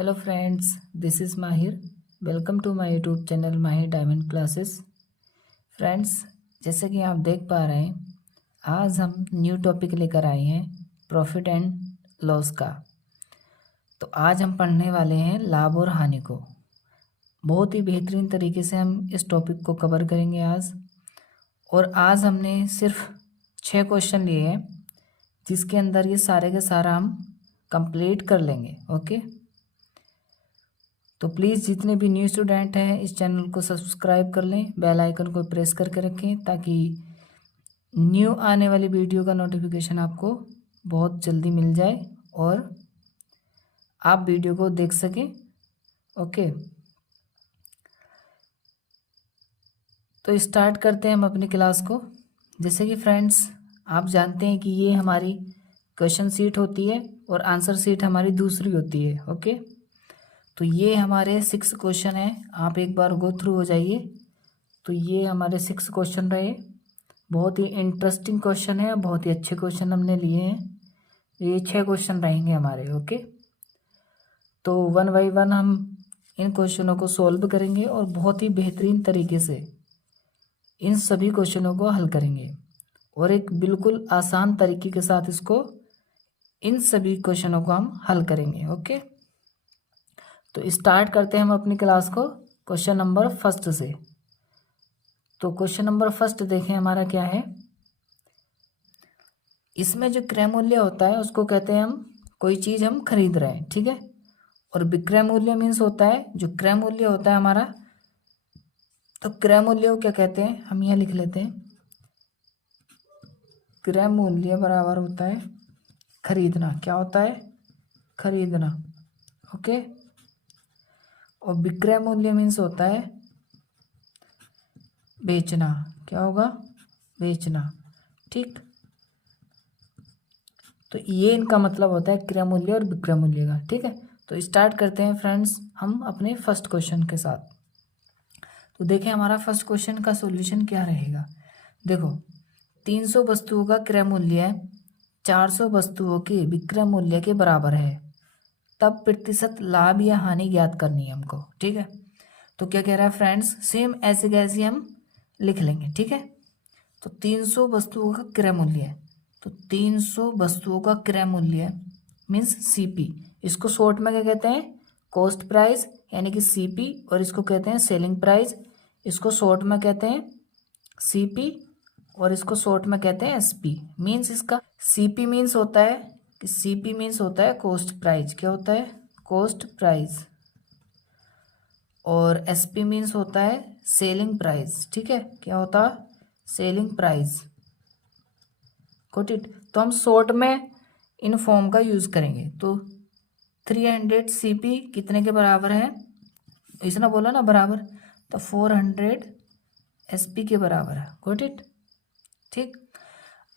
Hello friends, this is Mahir. Welcome to my YouTube channel Mahir diamond classes. Friends, जैसे कि आप देख पा रहे हैं, आज हम न्यू टॉपिक लेकर आए हैं प्रॉफिट एंड लॉस का। तो आज हम पढ़ने वाले हैं लाभ और हानि को। बहुत ही बेहतरीन तरीके से हम इस टॉपिक को कवर करेंगे आज। और आज हमने सिर्फ 6 क्वेश्चन लिए हैं, जिसके अंदर ये सारे के सारा हम कंप्लीट कर लेंगे। ओके, तो प्लीज़ जितने भी न्यू स्टूडेंट हैं इस चैनल को सब्सक्राइब कर लें, बेल आइकन को प्रेस करके रखें ताकि न्यू आने वाली वीडियो का नोटिफिकेशन आपको बहुत जल्दी मिल जाए और आप वीडियो को देख सकें। ओके, तो स्टार्ट करते हैं हम अपनी क्लास को। जैसे कि फ्रेंड्स, आप जानते हैं कि ये हमारी क्वेश्चन सीट होती है और आंसर सीट हमारी दूसरी होती है। ओके, तो ये हमारे 6 क्वेश्चन हैं, आप एक बार गो थ्रू हो जाइए। तो ये हमारे 6 क्वेश्चन रहे। बहुत ही इंटरेस्टिंग क्वेश्चन है, बहुत ही अच्छे क्वेश्चन हमने लिए हैं। ये 6 क्वेश्चन रहेंगे हमारे। ओके, तो 1 बाई 1 हम इन क्वेश्चनों को सॉल्व करेंगे और बहुत ही बेहतरीन तरीके से इन सभी क्वेश्चनों को हल करेंगे और एक बिल्कुल आसान तरीके के साथ इन सभी क्वेश्चनों को हम हल करेंगे। ओके, तो स्टार्ट करते हैं हम अपनी क्लास को क्वेश्चन नंबर फर्स्ट से। तो क्वेश्चन नंबर फर्स्ट देखें हमारा क्या है। इसमें जो क्रय मूल्य होता है उसको कहते हैं हम कोई चीज़ हम खरीद रहे हैं, ठीक है। और विक्रय मूल्य मीन्स होता है जो क्रय मूल्य होता है हमारा। तो क्रय मूल्य को क्या कहते हैं, हम यहाँ लिख लेते हैं। क्रय मूल्य बराबर होता है खरीदना। क्या होता है? खरीदना। ओके, और विक्रय मूल्य मीन्स होता है बेचना। क्या होगा? बेचना। ठीक, तो ये इनका मतलब होता है क्रय मूल्य और विक्रय मूल्य का। ठीक है, तो स्टार्ट करते हैं फ्रेंड्स हम अपने फर्स्ट क्वेश्चन के साथ। तो देखें हमारा फर्स्ट क्वेश्चन का सॉल्यूशन क्या रहेगा। देखो, 300 वस्तुओं का क्रय मूल्य 400 वस्तुओं के विक्रय मूल्य के बराबर है, तब प्रतिशत लाभ या हानि ज्ञात करनी है हमको। ठीक है, तो क्या कह रहा है फ्रेंड्स, सेम ऐसे कैसे हम लिख लेंगे। ठीक है, तो 300 वस्तुओं का क्रय मूल्य है, तो 300 वस्तुओं का क्रय मूल्य मीन्स सीपी। इसको शॉर्ट में क्या कहते हैं? कॉस्ट प्राइस, यानी कि सीपी। और इसको कहते हैं सेलिंग प्राइस, इसको शॉर्ट में कहते हैं सीपी और इसको शॉर्ट में कहते हैं एसपी। मीन्स इसका सीपी मीन्स होता है कि सीपी मीन्स होता है कॉस्ट प्राइस। क्या होता है? Cost price. और एसपी मीन्स होता है सेलिंग प्राइस। ठीक है, क्या होता है? Selling price. Got it. तो हम शॉर्ट में इन फॉर्म का यूज करेंगे। तो 300 सीपी कितने के बराबर है? इसने बोला ना बराबर, तो 400 एसपी के बराबर है। Got it. ठीक,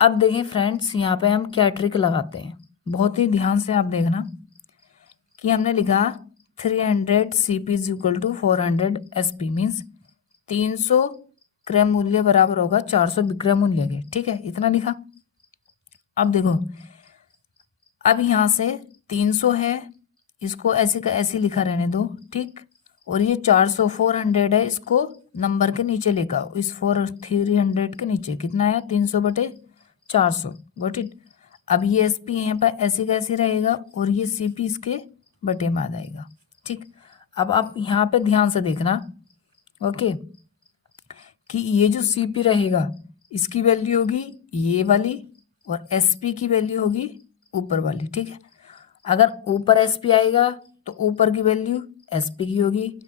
अब देखिए फ्रेंड्स, यहाँ पे हम क्या ट्रिक लगाते हैं, बहुत ही ध्यान से आप देखना कि हमने लिखा 300 CP is equal to 400 SP. Means 300 क्रय मूल्य बराबर होगा 400 विक्रय मूल्य के। ठीक है, इतना लिखा। अब देखो, अब यहाँ से 300 है, इसको ऐसे का ऐसे लिखा रहने दो। ठीक, और ये 400 400 है, इसको नंबर के नीचे लेकर आओ। इस 300 के नीचे कितना आया? 300/400। Got it. अब ये एसपी यहाँ पर ऐसे का ऐसे रहेगा और ये सीपी इसके बटे में आ जाएगा। ठीक, अब आप यहाँ पे ध्यान से देखना। ओके, कि ये जो सीपी रहेगा इसकी वैल्यू होगी ये वाली और एसपी की वैल्यू होगी ऊपर वाली। ठीक है, अगर ऊपर एसपी आएगा तो ऊपर की वैल्यू एसपी की होगी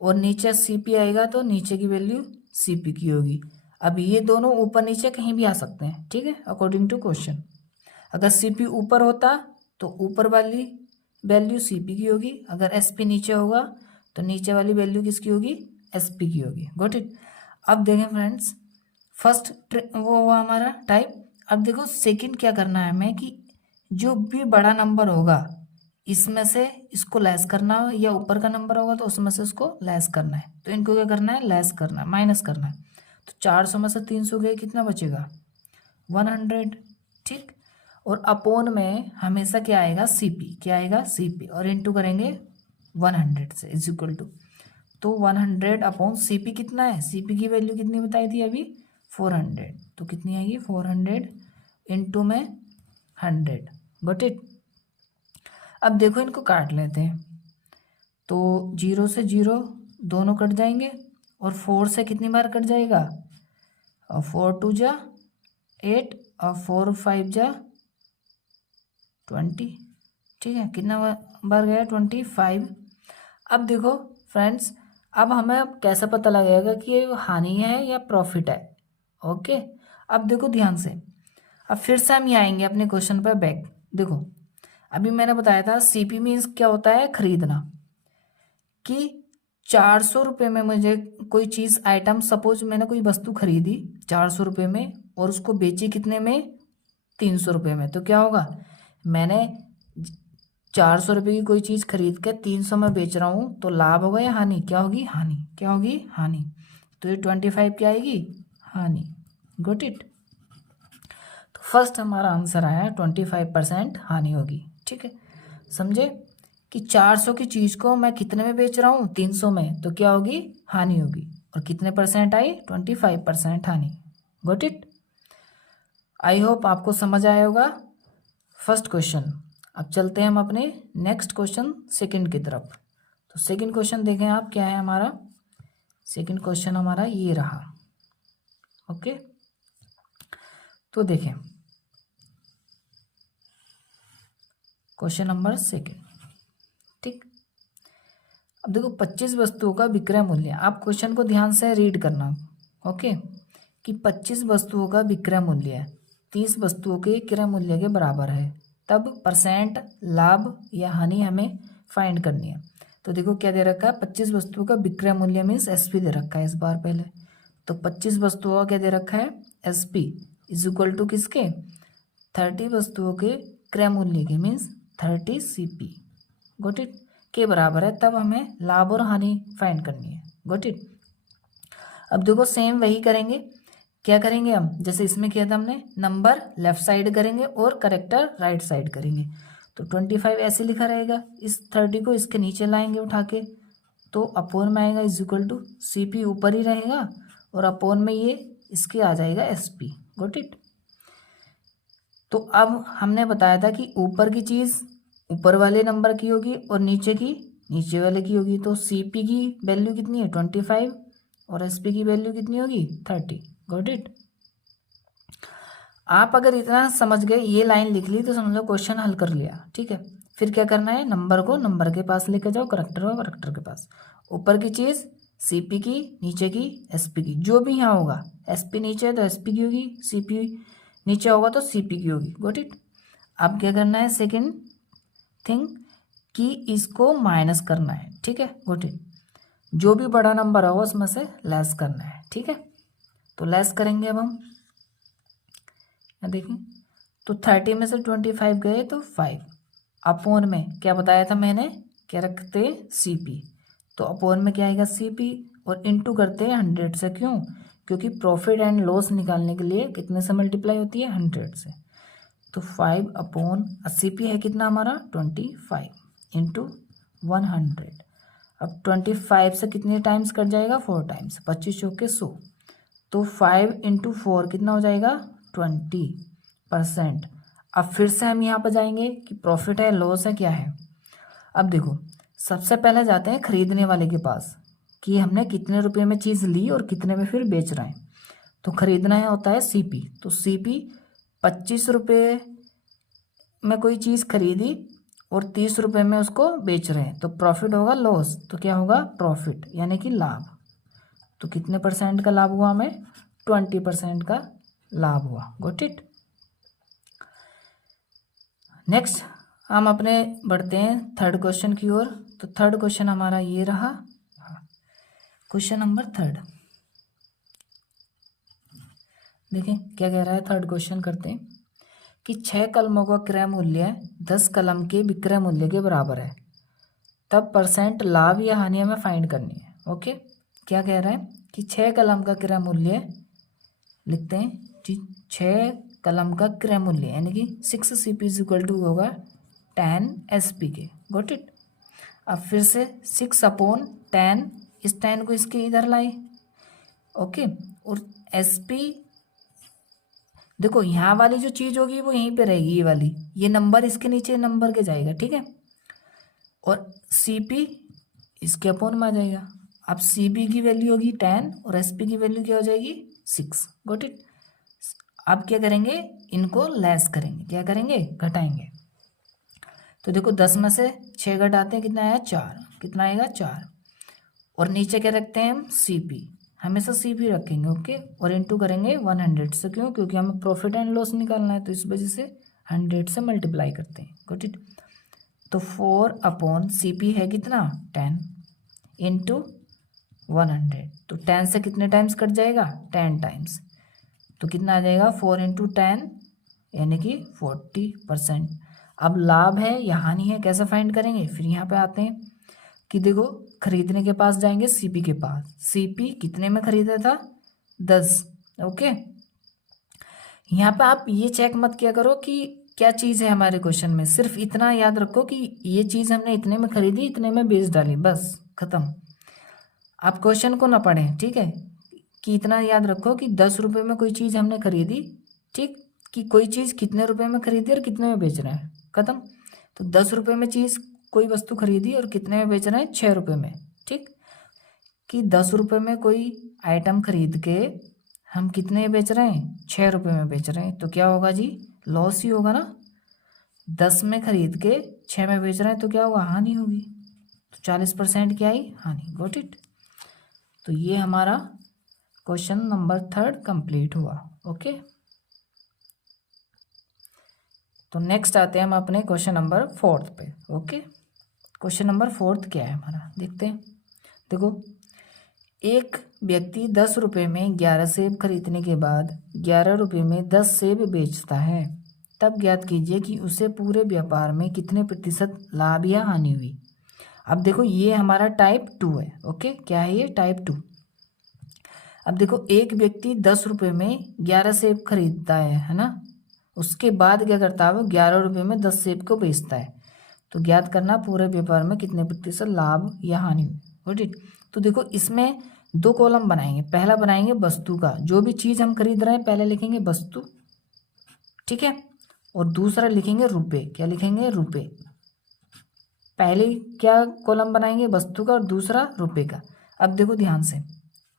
और नीचे सीपी आएगा तो नीचे की वैल्यू सीपी की होगी। अब ये दोनों ऊपर नीचे कहीं भी आ सकते हैं। ठीक है, अकॉर्डिंग टू क्वेश्चन। अगर सीपी ऊपर होता तो ऊपर वाली वैल्यू सीपी की होगी, अगर एसपी नीचे होगा तो नीचे वाली वैल्यू किसकी होगी? एसपी की होगी। Got it. अब देखें फ्रेंड्स, फर्स्ट वो हुआ हमारा टाइप। अब देखो सेकंड क्या करना है हमें, कि जो भी बड़ा नंबर होगा इसमें से इसको लेस करना है, या ऊपर का नंबर होगा तो उसमें से उसको लेस करना है। तो इनको क्या करना है? लेस करना है, माइनस करना है। तो 400 में से 300 गए, कितना बचेगा? 100। ठीक, और अपोन में हमेशा क्या आएगा? सीपी। क्या आएगा? सीपी। और इंटू करेंगे 100 से इज इक्वल टू, तो 100 अपॉन CP कितना है, CP की वैल्यू कितनी बताई थी अभी 400, तो कितनी आएगी 400 इंटू में 100। Got it. अब देखो इनको काट लेते हैं, तो 0 से 0 दोनों कट जाएंगे और 4 से कितनी बार कट जाएगा, और 4 2 जा 8 और 4 5 जा 20। ठीक है, कितना बार गया 25। अब देखो फ्रेंड्स, अब हमें कैसे पता लगेगा कि ये हानि है या प्रॉफिट है। ओके, अब देखो ध्यान से, अब फिर से हम यहाँ आएंगे अपने क्वेश्चन पर बैक। देखो अभी मैंने बताया था CP मीन्स क्या होता है, खरीदना, कि 400 रुपये में मुझे कोई चीज़ आइटम, सपोज मैंने कोई वस्तु खरीदी 400 रुपये में और उसको बेची कितने में 300 रुपये में, तो क्या होगा, मैंने 400 रुपये की कोई चीज़ खरीद के 300 में बेच रहा हूँ, तो लाभ होगा या हानि, क्या होगी हानि, क्या होगी हानि। तो ये 25 क्या आएगी, हानि। Got it. तो फर्स्ट हमारा आंसर आया 25% हानि होगी। ठीक है, समझे कि 400 की चीज़ को मैं कितने में बेच रहा हूँ 300 में, तो क्या होगी हानि होगी, और कितने परसेंट आई 25% हानि। Got it. आई होप आपको समझ आया होगा फर्स्ट क्वेश्चन। अब चलते हैं हम अपने नेक्स्ट क्वेश्चन सेकंड की तरफ। तो सेकंड क्वेश्चन देखें आप, क्या है हमारा सेकंड क्वेश्चन, हमारा ये रहा। ओके, तो देखें क्वेश्चन नंबर सेकंड। ठीक, अब देखो 25 वस्तुओं का विक्रय मूल्य, आप क्वेश्चन को ध्यान से रीड करना। ओके, कि 25 वस्तुओं का विक्रय मूल्य 30 वस्तुओं के क्रय मूल्य के बराबर है, तब परसेंट लाभ या हानि हमें फाइंड करनी है। तो देखो क्या दे रखा है, 25 वस्तुओं का विक्रय मूल्य मीन्स SP दे रखा है इस बार पहले। तो 25 वस्तुओं का क्या दे रखा है, SP इज इक्वल टू किसके, 30 वस्तुओं के क्रय मूल्य के मीन्स 30 CP। गॉट इट, के बराबर है, तब हमें लाभ और हानि फाइंड करनी है। Got it. अब देखो सेम वही करेंगे, क्या करेंगे हम, जैसे इसमें किया था हमने, नंबर लेफ्ट साइड करेंगे और करेक्टर राइट साइड करेंगे। तो 25 ऐसे लिखा रहेगा, इस 30 को इसके नीचे लाएंगे उठा के, तो अपोन में आएगा इज इक्वल टू CP ऊपर ही रहेगा और अपोन में ये इसके आ जाएगा SP। Got it. तो अब हमने बताया था कि ऊपर की चीज़ ऊपर वाले नंबर की होगी और नीचे की नीचे वाले की होगी। तो CP की वैल्यू कितनी है 25 और SP की वैल्यू कितनी होगी 30। Got it. आप अगर इतना समझ गए, ये लाइन लिख ली तो समझ लो क्वेश्चन हल कर लिया। ठीक है, फिर क्या करना है, नंबर को नंबर के पास लेके जाओ, करेक्टर को करेक्टर के पास, ऊपर की चीज़ CP की, नीचे की SP की, जो भी यहाँ होगा, SP नीचे है तो SP की होगी, CP नीचे होगा तो CP की होगी। Got it. अब क्या करना है, सेकेंड थिंग कि इसको माइनस करना है। ठीक है, गॉट इट। जो भी बड़ा नंबर होगा उसमें से लेस करना है। ठीक है, तो लेस करेंगे अब हम, देखें तो 30 में से 25 गए तो 5, अपोन में क्या बताया था मैंने, क्या रखते CP, तो अपोन में क्या आएगा CP और इनटू करते हैं 100 से। क्यों, क्योंकि प्रॉफिट एंड लॉस निकालने के लिए कितने से मल्टीप्लाई होती है 100 से। तो 5 अपॉन CP है कितना हमारा 25 इंटू 100। अब 25 से कितने टाइम्स कट जाएगा 4 टाइम्स, 25 चौके 100, तो 5 इंटू 4 कितना हो जाएगा 20%। अब फिर से हम यहाँ पर जाएंगे कि प्रॉफिट है लॉस है क्या है। अब देखो सबसे पहले जाते हैं खरीदने वाले के पास कि हमने कितने रुपए में चीज़ ली और कितने में फिर बेच रहे हैं। तो खरीदना है होता है CP, तो CP 25 रुपये में कोई चीज़ खरीदी और 30 रुपये में उसको बेच रहे हैं, तो प्रॉफिट होगा लॉस, तो क्या होगा प्रॉफिट यानी कि लाभ। तो कितने परसेंट का लाभ हुआ हमें 20% का लाभ हुआ। Got it. नेक्स्ट हम अपने बढ़ते हैं थर्ड क्वेश्चन की ओर। तो थर्ड क्वेश्चन हमारा ये रहा, क्वेश्चन नंबर थर्ड। देखें क्या कह रहा है, थर्ड क्वेश्चन करते हैं कि 6 कलमों का क्रय मूल्य 10 कलम के विक्रय मूल्य के बराबर है, तब परसेंट लाभ या हानि हमें फाइंड करनी है। ओके, क्या कह रहा है कि 6 कलम का क्रय मूल्य लिखते हैं जी, 6 कलम का क्रय मूल्य यानी कि 6 CP इज इक्वल टू होगा 10 SP के। Got it. अब फिर से 6/10, इस 10 को इसके इधर लाए, ओके। और SP देखो यहाँ वाली जो चीज़ होगी वो यहीं पे रहेगी, ये वाली, ये नंबर इसके नीचे नंबर के जाएगा, ठीक है। और CP इसके अपोन में आ जाएगा। अब CP की वैल्यू होगी 10 और SP की वैल्यू क्या हो जाएगी 6, गॉट इट। अब क्या करेंगे, इनको लेस करेंगे, क्या करेंगे, घटाएंगे। तो देखो 10 में से 6 घटाते हैं, कितना आया 4, कितना आएगा 4। और नीचे क्या रखते हैं हम, CP, हमेशा CP रखेंगे, ओके। और इंटू करेंगे 100 से, क्यों, क्योंकि हमें प्रॉफिट एंड लॉस निकालना है, तो इस वजह से 100 से मल्टीप्लाई करते हैं, गॉट इट। तो 4/CP है कितना 10 इंटू 100, तो 10 से कितने टाइम्स कट जाएगा 10 टाइम्स, तो कितना आ जाएगा 4 × 10 यानी कि 40%। अब लाभ है या हानि है कैसे फाइंड करेंगे, फिर यहाँ पे आते हैं कि देखो खरीदने के पास जाएंगे, CP के पास, CP कितने में खरीदा था 10, ओके। यहाँ पे आप ये चेक मत किया करो कि क्या चीज़ है हमारे क्वेश्चन में, सिर्फ इतना याद रखो कि ये चीज़ हमने इतने में खरीदी, इतने में बेच डाली, बस खत्म। आप क्वेश्चन को ना पढ़ें, ठीक है, कि इतना याद रखो कि 10 रुपये में कोई चीज़ हमने खरीदी, ठीक, कि कोई चीज़ कितने रुपए में खरीदी और कितने में बेच रहे हैं, खत्म। तो 10 रुपये में चीज़ कोई वस्तु खरीदी और कितने में बेच रहे हैं 6 रुपये में, ठीक, कि 10 रुपये में कोई आइटम खरीद के हम कितने में बेच रहे हैं 6 रुपये में बेच रहे हैं, तो क्या होगा जी, लॉस ही होगा ना। 10 में खरीद के 6 में बेच रहे हैं तो क्या होगा, हानि होगी। तो 40% क्या आई, हानि, गॉट इट। तो ये हमारा क्वेश्चन नंबर 3 कंप्लीट हुआ, ओके। तो नेक्स्ट आते हैं हम अपने क्वेश्चन नंबर 4 पे, ओके। क्वेश्चन नंबर 4 क्या है हमारा, देखते हैं। देखो एक व्यक्ति 10 रुपये में 11 सेब खरीदने के बाद 11 रुपये में 10 सेब बेचता है, तब ज्ञात कीजिए कि उसे पूरे व्यापार में कितने प्रतिशत लाभ या हानि हुई। अब देखो ये हमारा टाइप 2 है, ओके, क्या है ये, टाइप 2। अब देखो एक व्यक्ति 10 रुपये में 11 सेब खरीदता है ना, उसके बाद क्या करता है वो 11 रुपये में 10 सेब को बेचता है, तो ज्ञात करना पूरे व्यापार में कितने प्रतिशत लाभ या हानि हुई, गॉट इट। तो देखो इसमें 2 कॉलम बनाएंगे, पहला बनाएंगे वस्तु का, जो भी चीज़ हम खरीद रहे हैं पहले लिखेंगे वस्तु, ठीक है, और दूसरा लिखेंगे रुपए, क्या लिखेंगे, रुपए। पहले क्या कॉलम बनाएंगे, वस्तु का, और दूसरा रुपए का। अब देखो ध्यान से,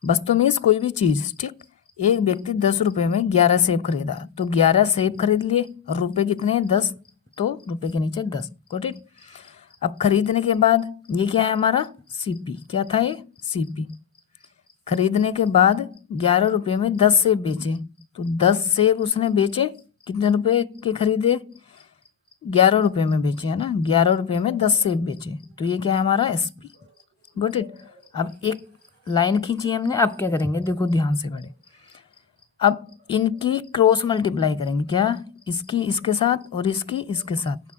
वस्तु मीन्स कोई भी चीज़, ठीक। एक व्यक्ति 10 रुपये में 11 सेब खरीदा, तो 11 सेब खरीद लिए, और रुपए कितने हैं 10, तो रुपए के नीचे 10, गॉट इट। अब खरीदने के बाद ये क्या है हमारा CP, क्या था ये CP। खरीदने के बाद 11 रुपये में 10 सेब बेचे, तो 10 सेब उसने बेचे, कितने रुपए के खरीदे, 11 रुपये में बेचे, है ना, 11 रुपये में 10 सेब बेचे, तो ये क्या है हमारा SP, गॉट इट। अब एक लाइन खींची हमने, अब क्या करेंगे, देखो ध्यान से पढ़े। अब इनकी क्रॉस मल्टीप्लाई करेंगे, क्या, इसकी इसके साथ और इसकी इसके साथ,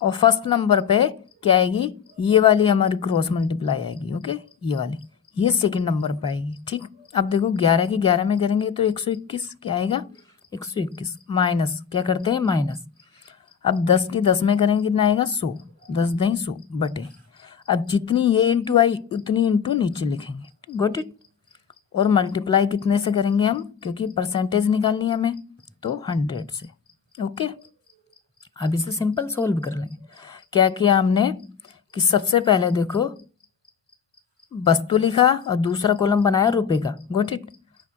और फर्स्ट नंबर पे क्या आएगी, ये वाली हमारी क्रॉस मल्टीप्लाई आएगी, ओके, ये वाली, ये सेकंड नंबर पे आएगी, ठीक। अब देखो 11 की 11 में करेंगे तो 121, क्या आएगा 121, माइनस क्या करते हैं माइनस। अब 10 की 10 में करेंगे कितना आएगा 100, 10 दही 100 बटे, अब जितनी ये इंटू आई उतनी इंटू नीचे लिखेंगे, गॉट इट। और मल्टीप्लाई कितने से करेंगे हम, क्योंकि परसेंटेज निकालनी है हमें, तो 100 से, ओके। अब इसे सिंपल सोल्व कर लेंगे। क्या किया हमने कि सबसे पहले देखो वस्तु लिखा और दूसरा कॉलम बनाया रुपए का, गॉट इट।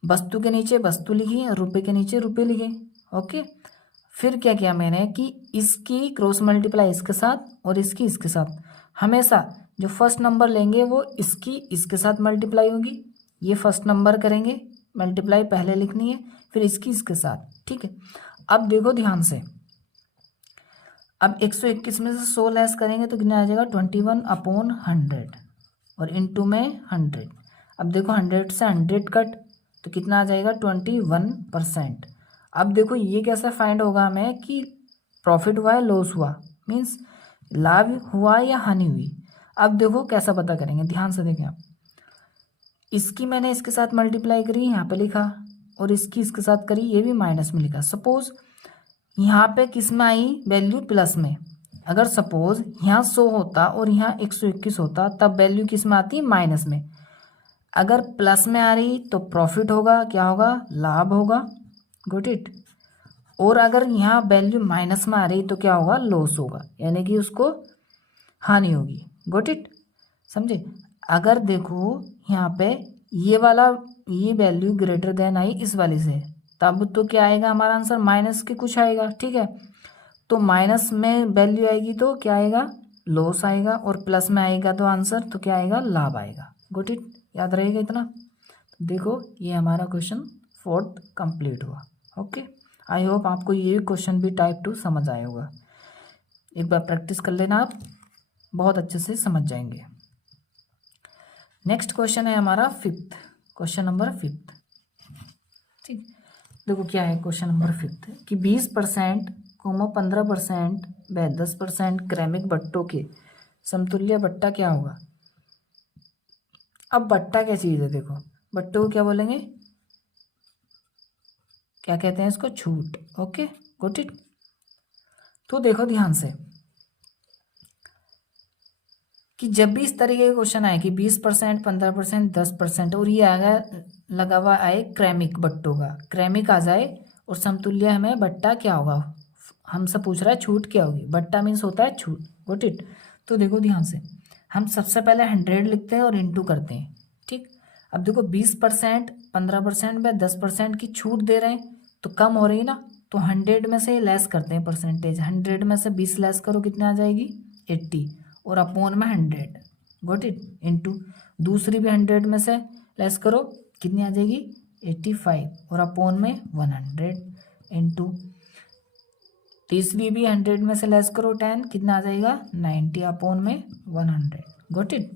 वस्तु के नीचे वस्तु लिखी और रुपए के नीचे रुपए लिखे, ओके। फिर क्या किया मैंने कि इसकी क्रॉस मल्टीप्लाई इसके साथ और इसकी इसके साथ, हमेशा जो फर्स्ट नंबर लेंगे वो इसकी इसके साथ मल्टीप्लाई होगी, ये फर्स्ट नंबर करेंगे मल्टीप्लाई, पहले लिखनी है, फिर इसकी इसके साथ, ठीक है। अब देखो ध्यान से, अब 121 में से 100 लेस करेंगे तो कितना आ जाएगा 21/100, और इंटू में 100। अब देखो 100 से 100 कट, तो कितना आ जाएगा 21%। अब देखो ये कैसे फाइंड होगा हमें कि प्रॉफिट हुआ है लॉस हुआ, मीन्स लाभ हुआ या हानि हुई। अब देखो कैसा पता करेंगे, ध्यान से देखें आप, इसकी मैंने इसके साथ मल्टीप्लाई करी, यहाँ पे लिखा, और इसकी इसके साथ करी, ये भी माइनस में लिखा। सपोज यहाँ पे किस में आई वैल्यू, प्लस में, अगर सपोज यहाँ 100 होता और यहाँ 121 होता तब वैल्यू किस में आती? माइनस में। अगर प्लस में आ रही तो प्रॉफिट होगा, क्या होगा? लाभ होगा। Got it. और अगर यहाँ वैल्यू माइनस में आ रही तो क्या होगा? लॉस होगा, यानी कि उसको हानि होगी। गॉट इट, समझे? अगर देखो यहाँ पे ये वाला ये वैल्यू ग्रेटर देन आई इस वाली से, तब तो क्या आएगा हमारा आंसर? माइनस के कुछ आएगा, ठीक है। तो माइनस में वैल्यू आएगी तो क्या आएगा? लॉस आएगा। और प्लस में आएगा तो आंसर तो क्या आएगा? लाभ आएगा। गॉट इट, याद रहेगा इतना। देखो ये हमारा क्वेश्चन 4th कंप्लीट हुआ। ओके, आई होप आपको ये क्वेश्चन भी टाइप 2 समझ आया होगा। एक बार प्रैक्टिस कर लेना, आप बहुत अच्छे से समझ जाएंगे। नेक्स्ट क्वेश्चन है हमारा 5th, क्वेश्चन नंबर 5th। ठीक, देखो क्या है क्वेश्चन नंबर 5th कि 20% 15% व 10% क्रैमिक बट्टों के समतुल्य बट्टा क्या होगा? अब बट्टा क्या चीज़ है? देखो बट्टों को क्या बोलेंगे? क्या कहते हैं इसको? छूट। Okay, got it. तो देखो ध्यान से कि जब भी इस तरीके के क्वेश्चन आए कि 20%, 15%, 10% और ये आएगा लगा हुआ आए क्रैमिक बट्टों का, क्रैमिक आ जाए और समतुल्य हमें बट्टा क्या होगा, हमसे पूछ रहा है छूट क्या होगी। बट्टा मीन्स होता है छूट। Got it. तो देखो ध्यान से, हम सबसे पहले 100 लिखते हैं और इंटू करते हैं। ठीक, अब देखो 20%, 15% में 10% की छूट दे रहे हैं तो कम हो रही ना, तो 100 में से लेस करते हैं परसेंटेज। 100 में से 20 लेस करो, कितने आ जाएगी? 80 और अपॉन में 100। Got it. इंटू दूसरी भी 100 में से लेस करो, कितनी आ जाएगी? 85 और अपॉन में 100। इंटू तीसरी भी 100 में से लेस करो 10, कितना आ जाएगा? 90 अपॉन में 100। Got it.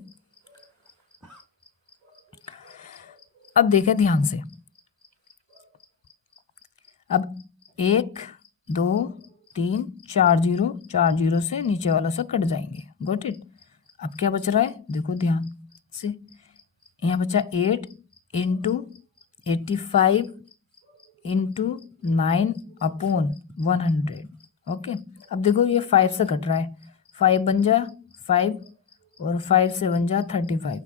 अब देखें ध्यान से, अब 1 2 3 4 जीरो, 4 जीरो से नीचे वाला से कट जाएंगे। Got it. अब क्या बच रहा है? देखो ध्यान से, यहाँ बचा 8 इंटू 85 इंटू 9 अपॉन 100। ओके, अब देखो ये 5 से कट रहा है, 5 बन जा 5 और 5 से बन जा 35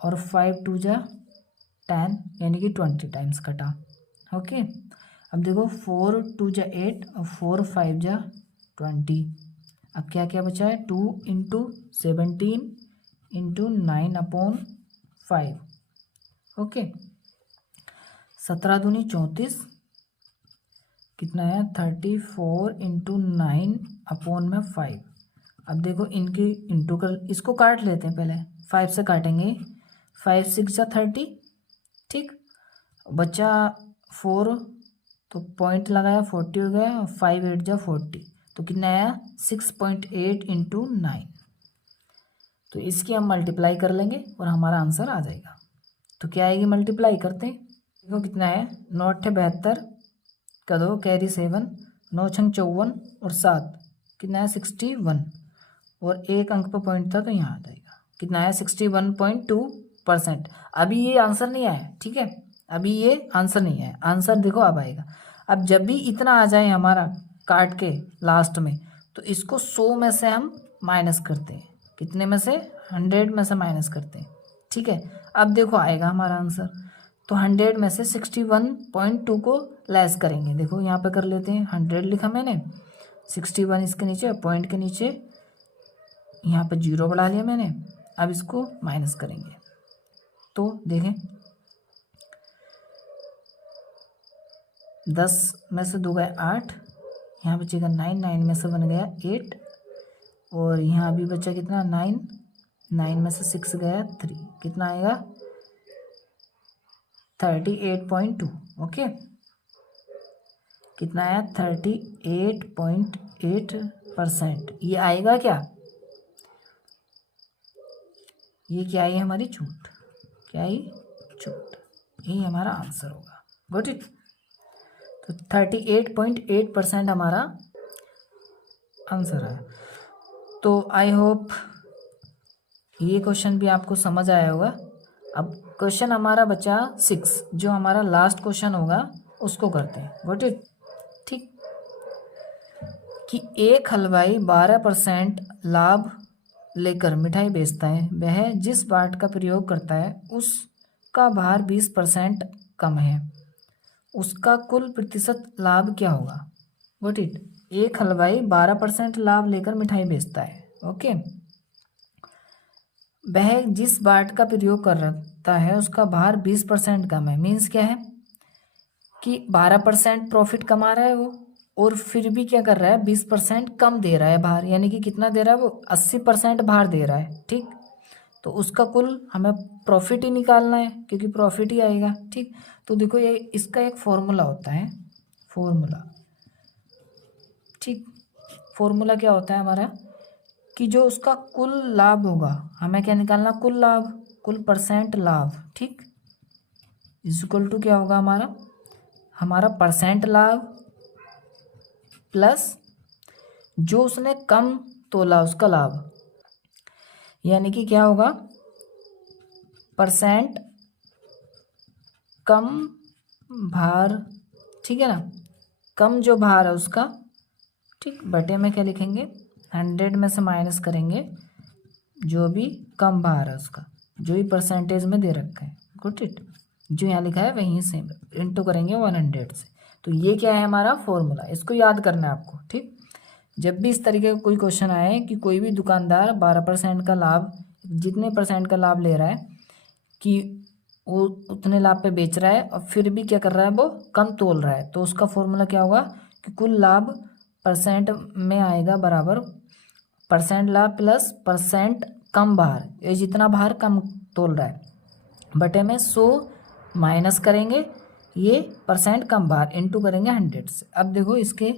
और 5 2 जा 10, यानी कि 20 टाइम्स कटा। ओके, अब देखो 4 2 जा 8 और 4 5 जा 20। अब क्या क्या बचा है? 2 इंटू 17 इंटू 9 अपॉन 5। ओके, 17 दूनी 34, कितना है? 34 इंटू 9 अपॉन में 5। अब देखो इनकी इंटू कर, इसको काट लेते हैं पहले, 5 से काटेंगे, 5 6 जा 30। ठीक, बचा 4 तो पॉइंट लगाया 40 हो गया, 5 8 जा 40 तो कितना आया? 6.8 इंटू 9। तो इसकी हम मल्टीप्लाई कर लेंगे और हमारा आंसर आ जाएगा। तो क्या आएगी? मल्टीप्लाई करते हैं, देखो कितना है? 9 8 72 का 2 कैरी 7, 9 6 54 और 7, कितना है? 61 और एक अंक पर पॉइंट था तो यहाँ आ जाएगा, कितना है? 61.2%। अभी ये आंसर नहीं आया, ठीक है, अभी ये आंसर नहीं आया, आंसर देखो अब आएगा। अब जब भी इतना आ जाए हमारा काट के लास्ट में, तो इसको 100 में से हम माइनस करते हैं, कितने में से? 100 में से माइनस करते हैं। ठीक है, अब देखो आएगा हमारा आंसर। तो 100 में से 61.2 को लेस करेंगे, देखो यहाँ पे कर लेते हैं, 100 लिखा मैंने, 61 इसके नीचे, पॉइंट के नीचे यहाँ पे 0 बढ़ा लिया मैंने। अब इसको माइनस करेंगे तो देखें, 10 में से 2 गए 8, यहाँ बचेगा 9, 9 में से बन गया 8 और यहाँ भी बचा कितना? 9, 9 में से 6 गया 3, कितना आएगा? 38.2। ओके, कितना आया? 38.8%। ये आएगा क्या? ये क्या आई? हमारी छूट। क्या आई? छूट। यही हमारा आंसर होगा। Got it. तो 38.8% हमारा आंसर है। तो आई होप ये क्वेश्चन भी आपको समझ आया होगा। अब क्वेश्चन हमारा बचा 6, जो हमारा लास्ट क्वेश्चन होगा उसको करते हैं। Got it. ठीक, कि एक हलवाई 12% लाभ लेकर मिठाई बेचता है, वह जिस बाट का प्रयोग करता है उसका भार 20% कम है, उसका कुल प्रतिशत लाभ क्या होगा। Got it. एक हलवाई 12% लाभ लेकर मिठाई बेचता है, ओके। वह जिस बाट का प्रयोग करता है उसका भार 20% कम है। मीन्स क्या है कि 12% प्रॉफिट कमा रहा है वो, और फिर भी क्या कर रहा है, 20% कम दे रहा है भार, यानी कि कितना दे रहा है वो, 80% भार दे रहा है, ठीक। तो उसका कुल हमें प्रॉफिट ही निकालना है, क्योंकि प्रॉफिट ही आएगा, ठीक। तो देखो ये इसका एक फॉर्मूला होता है, फॉर्मूला, ठीक। फॉर्मूला क्या होता है हमारा, कि जो उसका कुल लाभ होगा, हमें क्या निकालना, कुल लाभ, कुल परसेंट लाभ, ठीक, इक्वल टू क्या होगा हमारा परसेंट लाभ प्लस जो उसने कम तोला उसका लाभ, यानी कि क्या होगा, परसेंट कम भार, ठीक है ना, कम जो भार है उसका, ठीक, बटे में क्या लिखेंगे, 100 में से माइनस करेंगे जो भी कम भार है उसका, जो भी परसेंटेज में दे रखा है, गुड इट, जो यहाँ लिखा है वहीं सेम इंटू करेंगे 100 से। तो ये क्या है हमारा फॉर्मूला, इसको याद करना है आपको, ठीक। जब भी इस तरीके का कोई क्वेश्चन आए कि कोई भी दुकानदार 12% का लाभ, जितने परसेंट का लाभ ले रहा है, कि वो उतने लाभ पे बेच रहा है और फिर भी क्या कर रहा है, वो कम तोल रहा है, तो उसका फॉर्मूला क्या होगा कि कुल लाभ परसेंट में आएगा बराबर परसेंट लाभ प्लस परसेंट कम भार, ये जितना भार कम तोल रहा है, बटे में 100 माइनस करेंगे ये परसेंट कम भार, इंटू करेंगे 100 से। अब देखो इसके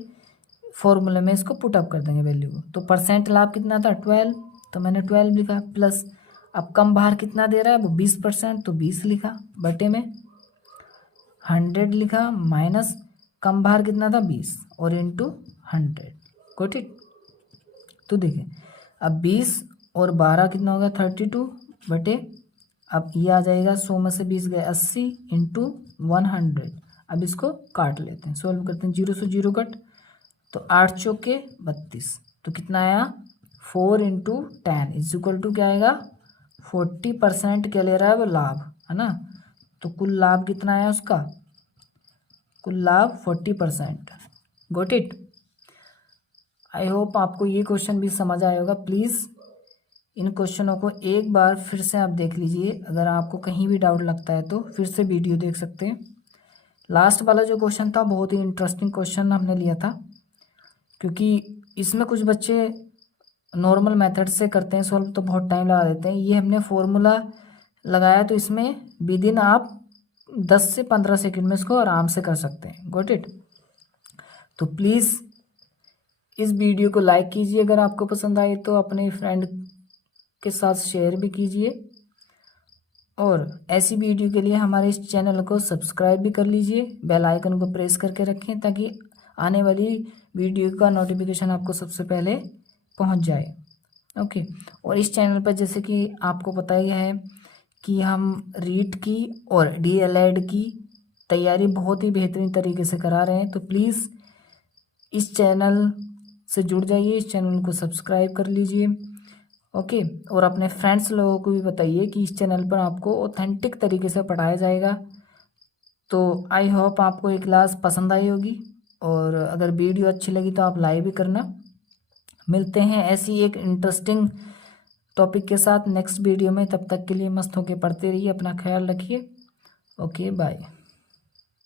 फॉर्मूले में इसको पुटअप कर देंगे वैल्यू को, तो परसेंट लाभ कितना था 12, तो मैंने 12 लिखा, प्लस अब कम भार कितना दे रहा है वो 20%, तो 20 लिखा, बटे में 100 लिखा, माइनस कम भार कितना था 20 और इंटू 100, गॉट इट। तो देखिए अब 20 और 12 कितना होगा 32, बटे अब ये आ जाएगा 100 में से 20 गए 80 इंटू 100। अब इसको काट लेते हैं, सॉल्व करते हैं, 0 से 0 कट, तो 8 चौके 32, तो कितना आया 4 इंटू 10 इज इक्वल टू क्या आएगा 40% क्या ले रहा है वो लाभ, है ना। तो कुल लाभ कितना आया उसका, कुल लाभ 40%, गॉट इट। आई होप आपको ये क्वेश्चन भी समझ आया होगा। प्लीज़ इन क्वेश्चनों को एक बार फिर से आप देख लीजिए, अगर आपको कहीं भी डाउट लगता है तो फिर से वीडियो देख सकते हैं। लास्ट वाला जो क्वेश्चन था बहुत ही इंटरेस्टिंग क्वेश्चन हमने लिया था, क्योंकि इसमें कुछ बच्चे नॉर्मल मेथड से करते हैं सॉल्व, तो बहुत टाइम लगा देते हैं। ये हमने फॉर्मूला लगाया तो इसमें विद इन आप 10 से 15 सेकंड में इसको आराम से कर सकते हैं, गॉट इट। तो प्लीज़ इस वीडियो को लाइक कीजिए, अगर आपको पसंद आए तो अपने फ्रेंड के साथ शेयर भी कीजिए, और ऐसी वीडियो के लिए हमारे इस चैनल को सब्सक्राइब भी कर लीजिए, बेल आइकन को प्रेस करके रखें ताकि आने वाली वीडियो का नोटिफिकेशन आपको सबसे पहले पहुंच जाए, ओके। और इस चैनल पर जैसे कि आपको पता ही है कि हम रीट की और DLED की तैयारी बहुत ही बेहतरीन तरीके से करा रहे हैं, तो प्लीज़ इस चैनल से जुड़ जाइए, इस चैनल को सब्सक्राइब कर लीजिए, ओके। और अपने फ्रेंड्स लोगों को भी बताइए कि इस चैनल पर आपको ऑथेंटिक तरीके से पढ़ाया जाएगा। तो आई होप आपको ये क्लास पसंद आई होगी, और अगर वीडियो अच्छी लगी तो आप लाइक भी करना। मिलते हैं ऐसी एक इंटरेस्टिंग टॉपिक के साथ नेक्स्ट वीडियो में, तब तक के लिए मस्त होके पढ़ते रहिए, अपना ख्याल रखिए, ओके बाय।